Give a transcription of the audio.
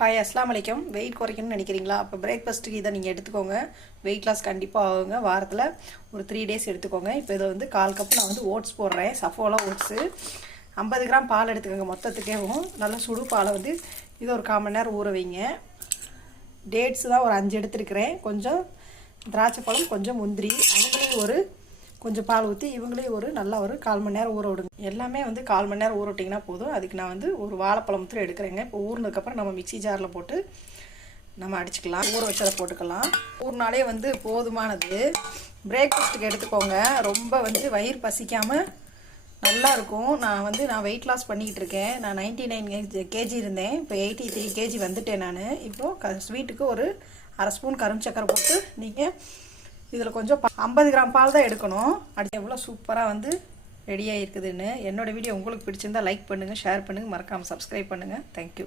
Hi அஸ்லாம் வலைக்கம். Wait குறைக்கணும்னு நினைக்கிறீங்களா? அப்போ பிரேக்ஃபாஸ்ட்டுக்கு இதை நீங்கள் எடுத்துக்கோங்க. வெயிட் லாஸ் கண்டிப்பாக ஆகுங்க. வாரத்தில் ஒரு 3 டேஸ் எடுத்துக்கோங்க. இப்போ இதை வந்து 1/4 கப் நான் வந்து ஓட்ஸ் போடுறேன். சஃபோலா ஓட்ஸு 50 கிராம் பால் எடுத்துக்கோங்க. மொத்தத்துக்கேவும் நல்லா சுடு பாலை வந்து இதை ஒரு 1/4 மணி நேரம் ஊற வைங்க. டேட்ஸ் தான் ஒரு 5 எடுத்துருக்கிறேன். கொஞ்சம் திராட்சை பழம், கொஞ்சம் முந்திரி, அவங்களையும் ஒரு கொஞ்சம் பால் ஊற்றி இவங்களையும் ஒரு நல்லா ஒரு 1/4 மணி நேரம் ஊற விடுங்க. எல்லாமே வந்து 1/4 மணி நேரம் ஊற விட்டிங்கன்னா போதும். அதுக்கு நான் வந்து ஒரு வாழைப்பழம் மட்டும் எடுக்கிறேங்க. இப்போ ஊறினதுக்கப்புறம் நம்ம மிக்ஸி ஜாரில் போட்டு நம்ம அடிச்சுக்கலாம். ஊற வச்சதை போட்டுக்கலாம். ஊறினாலே வந்து போதுமானது. பிரேக்ஃபாஸ்ட்டுக்கு எடுத்துக்கோங்க. ரொம்ப வந்து வயிறு பசிக்காமல் நல்லாயிருக்கும். நான் வெயிட் லாஸ் பண்ணிக்கிட்டு இருக்கேன். நான் 99 கேஜி இருந்தேன். இப்போ 83 கேஜி வந்துட்டேன் நான். இப்போது ஸ்வீட்டுக்கு ஒரு 1/2 ஸ்பூன் கரும்பு சக்கரை போட்டு நீங்கள் இதில் கொஞ்சம் 50 கிராம் பால் தான் எடுக்கணும். அடுத்து எவ்வளோ சூப்பராக வந்து ரெடியாக இருக்குதுன்னு. என்னோடய வீடியோ உங்களுக்கு பிடிச்சிருந்தால் லைக் பண்ணுங்கள், ஷேர் பண்ணுங்கள், மறக்காமல் சப்ஸ்கிரைப் பண்ணுங்கள். தேங்க்யூ.